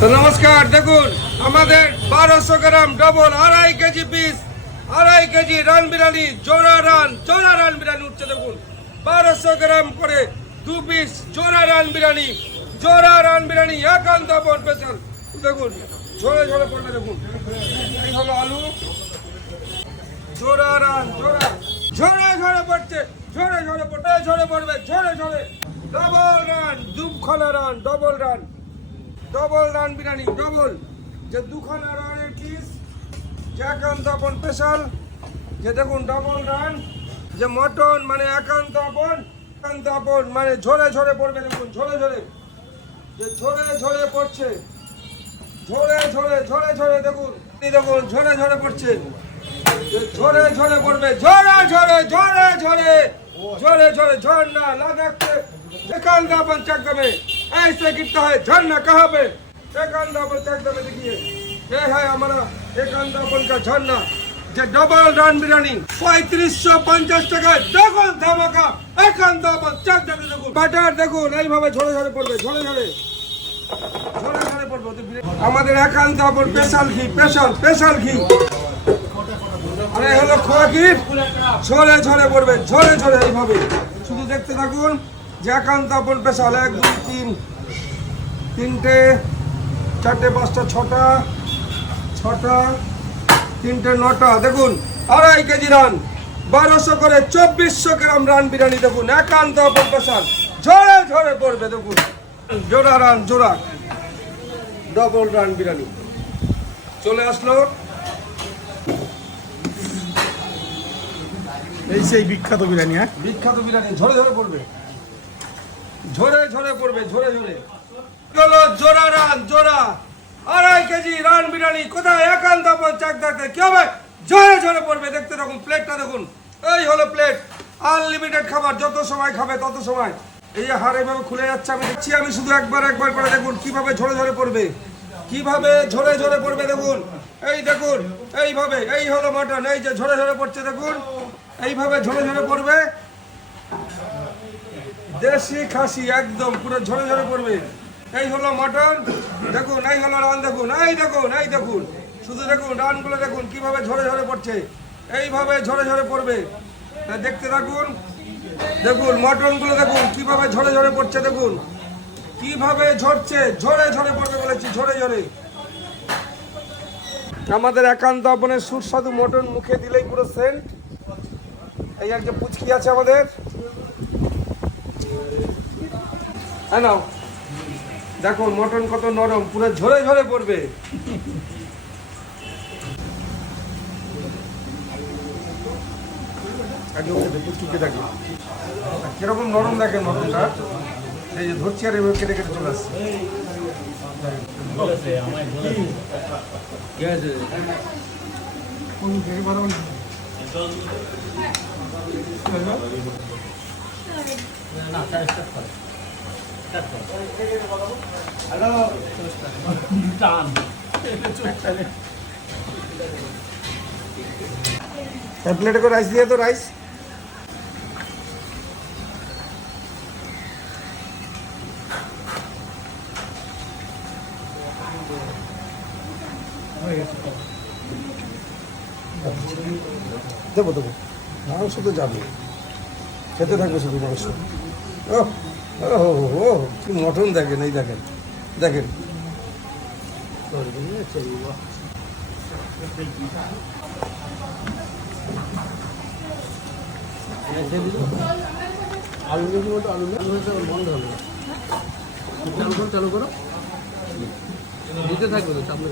তো নমস্কার, দেখুন, আমাদের বারোশো গ্রাম ডবল আড়াই কেজি পিস আড়াই কেজি রান বিরিয়ানি জোড়া রান জোড়া রান বিরিয়ানি উঠছে, দেখুন। বারোশো গ্রাম করে দু পিস জোড়া রান বিরিয়ানি জোড়া রান বিরিয়ানি একান্ত দেখুন ঝরে ঝরে পড়বে দেখুন। এই হলো আলু। জোড়া রান, জোড়া। ঝরে ঝরে পড়ছে ঝরে ঝরে পড়বে ঝরে পড়বে ঝরে ঝরে ডবল রান দুখানা রান ডবল রান ডবল রান বিরিয়ানি ডবল যে দুখানা রানের কিস যে একান্ত আপন স্পেশাল যে দেখুন ডবল রান যে মটন মানে একান্ত আপন একান্ত আপন মানে ঝরে ঝরে পড়বে দেখুন ঝরে ঝরে যে ঝরে ঝরে পড়ছে ঝরে ঝরে ঝরে ঝরে দেখুন দেখুন ঝরে ঝরে পড়ছে। ঝরে ঝরে পড়বে ঝরে ঝরে ঝরে ঝরে ঝরে ঝরে ঝর্ণা, লাদাখকে একান্ত আপন চাকবে ऐसे गिरता है झरना कहाँ पे एकांदा अपन चक में देखिए ये है हमारा एकांदा अपन का झरना যে ডবল রান বিরিয়ানি পঁয়ত্রিশশো পঞ্চাশ টাকায় ডবল ধামাকা একান্ত আপন চাক দেখে দেখুন বাটার দেখুন এইভাবে ঝরে ঝরে পড়বে ঝরে ঝরে ঝরে ঝরে পড়বে ওদের বিরিয়ানি। আমাদের একান্ত আপন স্পেশাল ঘি স্পেশাল স্পেশাল ঘি আরে হলো খোয়া কি ঝরে ঝরে পড়বে ঝরে ঝরে এইভাবে শুধু দেখতে থাকুন যে একান্ত আপন স্পেশাল এক দুই তিন তিনটে চারটে পাঁচটা ছটা ছটা তিনটে নটা। দেখুন আড়াই কেজি রান বারোশো করে চব্বিশশো গ্রাম রান বিরিয়ানি। দেখুন একান্ত আপন স্পেশাল ঝরে ঝরে পড়বে দেখুন। জোড়া রান জোড়া। ডবল রান বিরিয়ানি। চলে আসলো। এই সেই বিখ্যাত বিরিয়ানি হ্যাঁ? বিখ্যাত বিরিয়ানি ঝরে ঝরে পড়বে। ঝরে ঝরে পড়বে ঝরে ঝরে। হলো জোড়া রান, জোড়া। আড়াই কেজি রান বিরিয়ানি কোথায়? একান্ত চাক দেখতে কি হবে? ঝরে ঝরে পড়বে। দেখতে দেখুন প্লেটটা দেখুন। এই হলো প্লেট। আনলিমিটেড খাবার, যত সময় খাবে তত সময়। এই হাড় এইভাবে খুলে যাচ্ছে, আমি দেখছি, আমি শুধু একবার একবার করে দেখুন, কীভাবে ঝরে ঝরে পড়বে। কীভাবে ঝরে ঝরে পড়বে, দেখুন। এই দেখুন, এইভাবে, এই হলো মাটন, এই যে ঝরে ঝরে পড়ছে, দেখুন। এইভাবে ঝরে ঝরে পড়বে। দেশি খাসি একদম, পুরো ঝরে ঝরে পড়বে। এই হলো মটন, দেখুন, এই হলো রান, দেখুন, এই দেখুন এই দেখুন। শুধু দেখুন, রানগুলো দেখুন, কীভাবে ঝরে ঝরে পড়ছে। এইভাবে ঝরে ঝরে পড়বে। দেখতে থাকুন, দেখুন, মটনগুলো দেখুন, কীভাবে ঝরে ঝরে পড়ছে, দেখুন। কীভাবে ঝরছে, ঝরে ঝরে পড়বে বলেছি, ঝরে ঝরে। আমাদের একান্ত আপনের সুস্বাদু মটন মুখে দিলেই পুরো সেন্ট। এই যে পুচকি আছে আমাদের। নাও। দেখো মটন কত নরম পুরো ঝরে ঝরে পড়বে। আগে ওকে দেখো চুকে দেখো কীরকম নরম দেখেন মটনটা। এই যে ধরছি আর এভাবে কেটে কেটে চলে আসছে। কোন প্লেটে করে রাইস দিয়ে তো রাইস দেবো দেবো। মাংস তো যাবে খেতে থাকবে শুধু মাংস। ও ও কি মটন দেখেন, এই দেখেন দেখেন। আলু আলু বন্ধ হবে চালু করো দিতে থাকবে তো চাপলে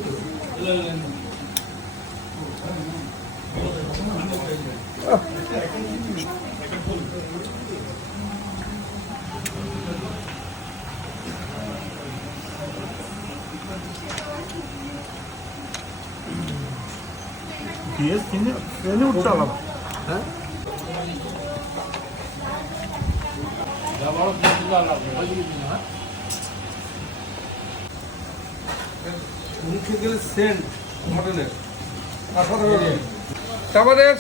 PS কিনে উঠতে হবে হ্যাঁ? আমাদের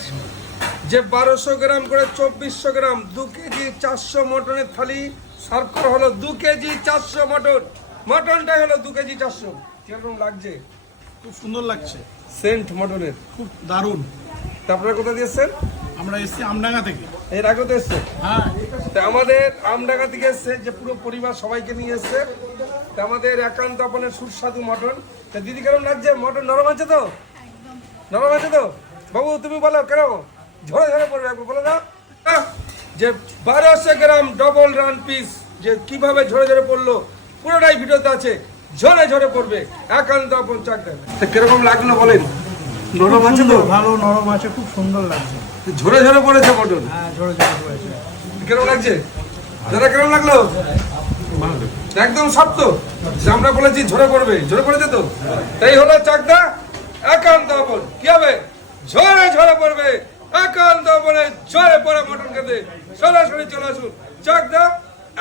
যে বারোশো গ্রাম করে চব্বিশশো গ্রাম দু কেজি চারশো মটনের থালি সার্ভ করা হলো। দু কেজি চারশো মটন। মটনটা হলো দু কেজি চারশো। কীরকম লাগছে? খুব সুন্দর লাগছে। সেন্ট মটনের খুব দারুণ। তারপরে কোথা দিয়েছেন আমরা এসছি আমডাঙ্গা থেকে। এর আগে তো এসছে হ্যাঁ। তা আমাদের আমডাঙ্গা থেকে এসছে যে পুরো পরিবার সবাইকে নিয়ে এসছে। তা আমাদের একান্ত আপনের সুস্বাদু মটন। তা দিদি কেমন লাগছে? মটন নরম আছে তো? নরম আছে তো? বাবু তুমি বলো কেন ঝরে ঝরে পড়বে একবার বলে দাও। যে বারোশো গ্রাম ডবল রান পিস যে কীভাবে ঝরে ঝরে পড়ল পুরোটাই ভিডিওতে আছে। ঝরে ঝরে পড়বে একান্ত আপন চাক দেবে তা কীরকম লাগল বলেন? নরম আছে তো? ভালো নরম আছে খুব সুন্দর লাগছে। ঝরে ঝরে পড়েছে মটন হ্যাঁ ঝরে ঝরে পড়েছে। কেমন লাগছে? দাদা কেমন লাগল? একদম শক্ত। যে আমরা বলেছি ঝরে পড়বে ঝরে পড়েছে তো? তাই হলো চাকদা একান্ত আপন। কি হবে? ঝরে ঝরে পড়বে একান্ত আপনে ঝরে পড়ে মটন খেতে। সরাসরি চলে আসুন চাকদা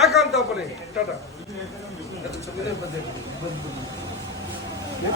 একান্ত আপনে। টাটা। सगळे बदल बदलून